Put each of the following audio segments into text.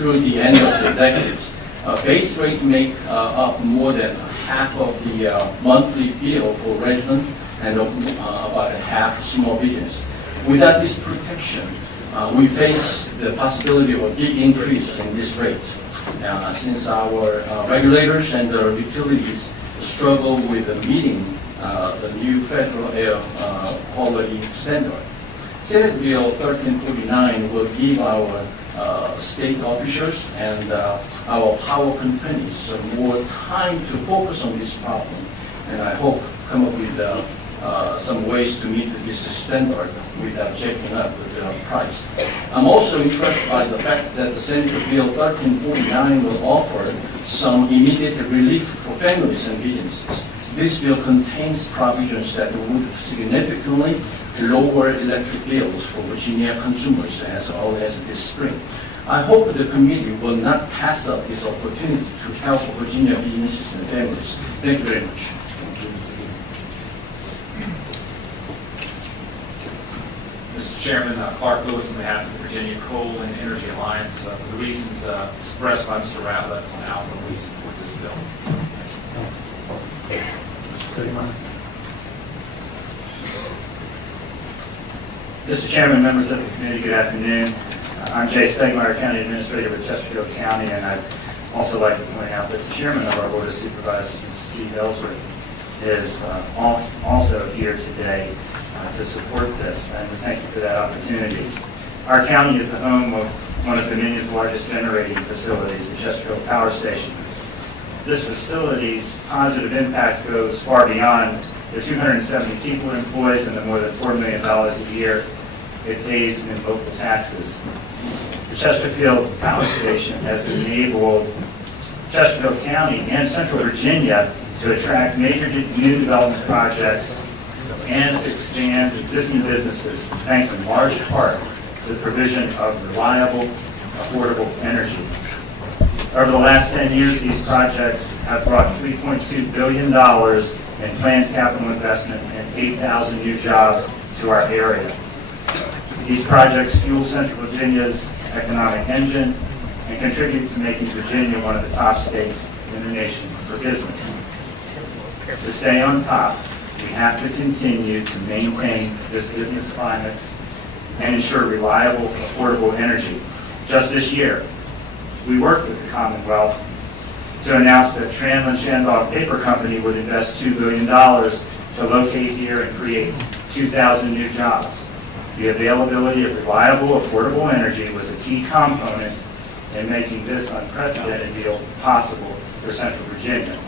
through the end of the decade, base rate make up more than half of the monthly bill for resident and about half small business. Without this protection, we face the possibility of a big increase in this rate. Since our regulators and the utilities struggle with meeting the new federal air quality standard. Senate Bill 1349 will give our state officials and our power companies more time to focus on this problem, and I hope come up with some ways to meet this standard without jacking up the price. I'm also impressed by the fact that the Senate Bill 1349 will offer some immediate relief for families and businesses. This bill contains provisions that would significantly lower electric bills for Virginia consumers as early as this spring. I hope the committee will not pass up this opportunity to help Virginia businesses and families. Thank you very much. Mr. Chairman, Clark Lewis on behalf of the Virginia Coal and Energy Alliance. For the reasons expressed by Mr. Ratliff and Alvin, we support this bill. Mr. Chairman, members of the committee, good afternoon. I'm Jay Stegmeyer, County Administrator with Chesterfield County, and I'd also like to point out that the Chairman of our Board of Supervisors, Steve Ellsworth, is also here today to support this, and thank you for that opportunity. Our county is the home of one of Dominion's largest generating facilities, the Chesterfield Power Station. This facility's positive impact goes far beyond the 270 people it employs and the more than $4 million a year it pays in local taxes. The Chesterfield Power Station has enabled Chesterfield County and Central Virginia to attract major new development projects and to expand existing businesses, thanks in large part to the provision of reliable, affordable energy. Over the last 10 years, these projects have brought $3.2 billion in planned capital investment and 8,000 new jobs to our area. These projects fuel Central Virginia's economic engine and contribute to making Virginia one of the top states in the nation for business. To stay on top, we have to continue to maintain this business climate and ensure reliable, affordable energy. Just this year, we worked with the Commonwealth to announce that Tranland Shandog Paper Company would invest $2 billion to locate here and create 2,000 new jobs. The availability of reliable, affordable energy was a key component in making this unprecedented deal possible for Central Virginia.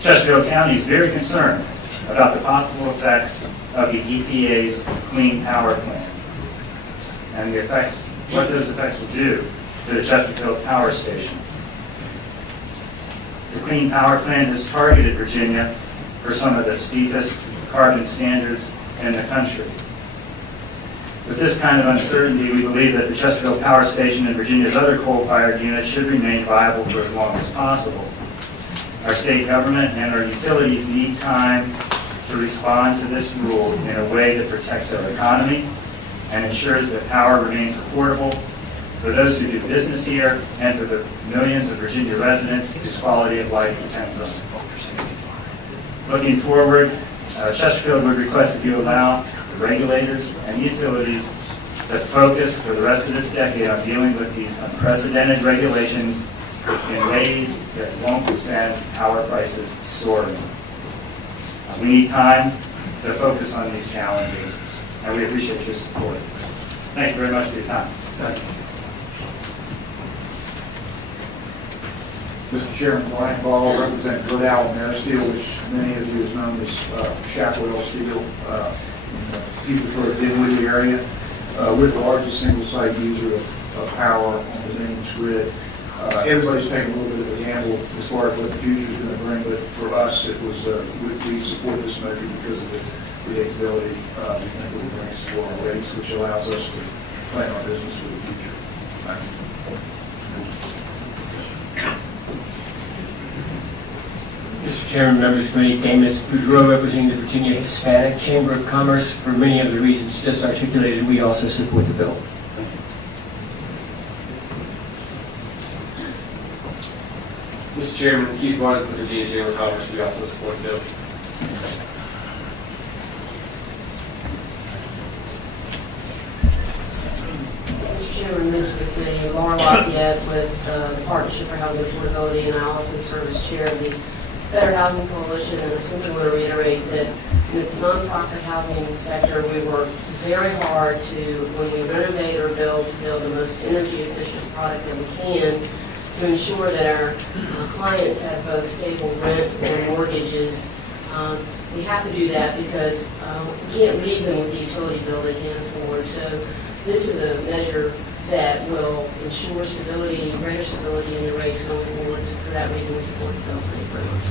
Chesterfield County is very concerned about the possible effects of the EPA's Clean Power Plan and the effects, what those effects will do to the Chesterfield Power Station. The Clean Power Plan has targeted Virginia for some of the steepest carbon standards in the country. With this kind of uncertainty, we believe that the Chesterfield Power Station and Virginia's other coal-fired units should remain viable for as long as possible. Our state government and our utilities need time to respond to this rule in a way that protects our economy and ensures that power remains affordable for those who do business here and for the millions of Virginia residents whose quality of life depends on it. Looking forward, Chesterfield would request that you allow the regulators and utilities to focus for the rest of this decade on dealing with these unprecedented regulations in ways that won't send power prices soaring. We need time to focus on these challenges, and we appreciate your support. Thank you very much for your time. Mr. Chairman, Brian Ball, represent Gerdau Steel, which many of you have known as Shackwell Steel. People who have been with the area. We're the largest single-site user of power on the Dominion's grid. Everybody's taking a little bit of a gamble as far as what the future is going to bring, but for us, it was we support this measure because of the predictability we think it will bring us to our rates, which allows us to plan our business for the future. Thank you. Mr. Chairman, members of the committee, Davis Boudreau, representing the Virginia Hispanic Chamber of Commerce. For many of the reasons just articulated, we also support the bill. Mr. Chairman, Keith Barnes with the Virginia Chamber of Commerce. We also support the bill. Mr. Chairman, members of the committee, Laura Lafayette with the Partnership for Housing Affordability, and I also serve as chair of the Better Housing Coalition, and I simply want to reiterate that in the nonprofit housing sector, we work very hard to, when we renovate or build, to build the most energy efficient product that we can to ensure that our clients have both stable rent and mortgages. We have to do that because we can't leave them with the utility bill they can't afford. So this is a measure that will ensure stability, greater stability in the rates going forward. So for that reason, we support the bill. Thank you very much.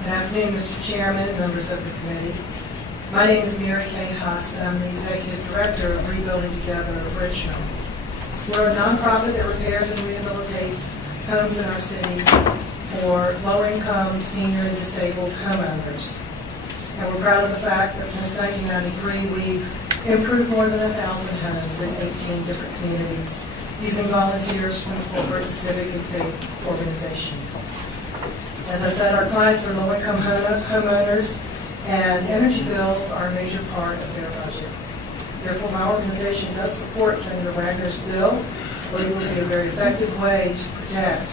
Good afternoon, Mr. Chairman, members of the committee. My name is Mary Kay Haas, and I'm the Executive Director of Rebuilding Together of Richmond. We're a nonprofit that repairs and rehabilitates homes in our city for low-income, senior, and disabled homeowners. And we're proud of the fact that since 1993, we've improved more than 1,000 homes in 18 different communities using volunteers from corporate, civic, and faith organizations. As I said, our clients are low-income homeowners, and energy bills are a major part of their budget. Therefore, my organization does support Senator Wagner's bill. I believe it will be a very effective way to protect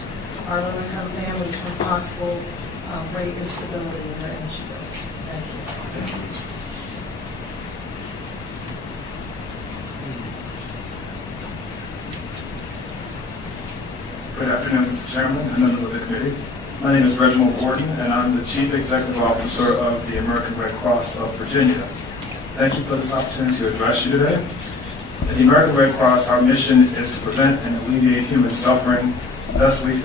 our low-income families from possible rate instability in their energy bills. Thank you. Good afternoon, Mr. Chairman and members of the committee. My name is Reginald Gordon, and I'm the Chief Executive Officer of the American Red Cross of Virginia. Thank you for this opportunity to address you today. At the American Red Cross, our mission is to prevent and alleviate human suffering. Thus, we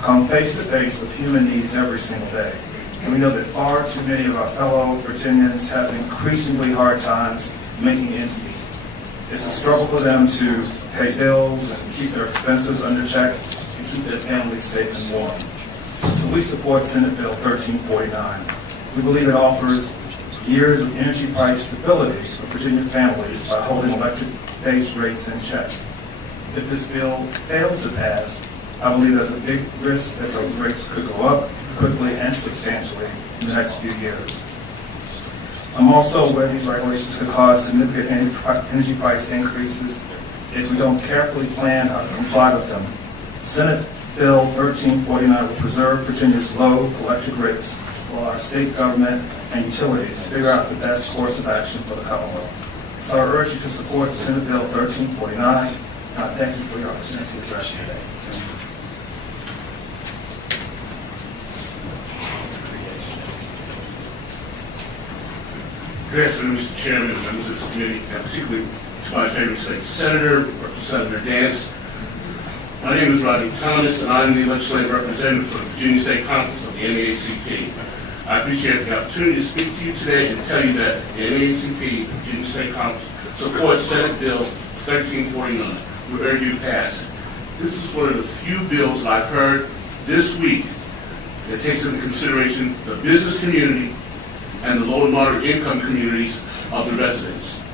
come face to face with human needs every single day. And we know that far too many of our fellow Virginians have increasingly hard times making ends meet. It's a struggle for them to pay bills and keep their expenses under check and keep their families safe and warm. So we support Senate Bill 1349. We believe it offers years of energy price stability for Virginia families by holding electric base rates in check. If this bill fails to pass, I believe there's a big risk that those rates could go up quickly and substantially in the next few years. I'm also aware these regulations could cause significant energy price increases if we don't carefully plan how to comply with them. Senate Bill 1349 will preserve Virginia's low electric rates while our state government and utilities figure out the best course of action for the Commonwealth. So I urge you to support Senate Bill 1349, and I thank you for your opportunity to address you today. Good afternoon, Mr. Chairman and members of this committee, and particularly to my favorite state senator, Representative Dance. My name is Rodney Thomas, and I'm the legislative representative for the Virginia State Conference of the NAACP. I appreciate the opportunity to speak to you today and tell you that the NAACP, Virginia State Conference, supports Senate Bill 1349. We urge you to pass it. This is one of the few bills that I've heard this week that takes into consideration the business community and the low and moderate income communities of the residents.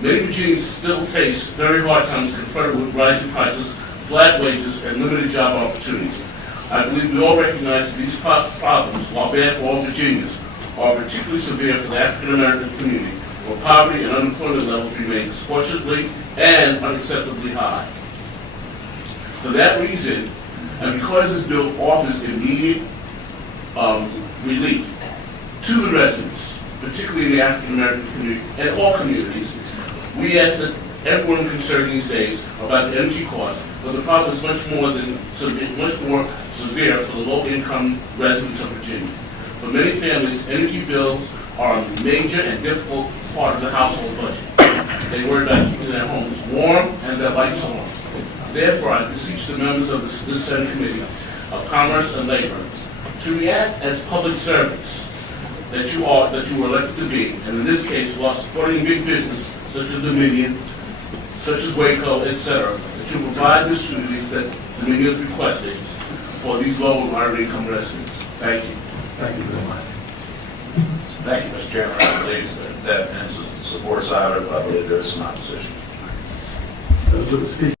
Many Virginians still face very hard times confronted with rising prices, flat wages, and limited job opportunities. I believe we all recognize that these problems, while bad for all Virginians, are particularly severe for the African American community, where poverty and unemployment levels remain disproportionately and unacceptably high. For that reason, and because this bill offers immediate relief to the residents, particularly in the African American community and all communities, we ask that everyone concerned these days about the energy costs, but the problem is much more severe for the low-income residents of Virginia. For many families, energy bills are a major and difficult part of the household budget. They worry about keeping their homes warm and their lights on. Therefore, I beseech the members of this Senate Committee of Commerce and Labor to react as public servants that you were elected to be, and in this case, while supporting big business such as Dominion, such as Waco, etc., that you provide the opportunities that Dominion has requested for these low and moderate income residents. Thank you. Thank you very much. Thank you, Mr. Chairman. I believe that answers support side of it, I believe there is some opposition. Those are the speakers.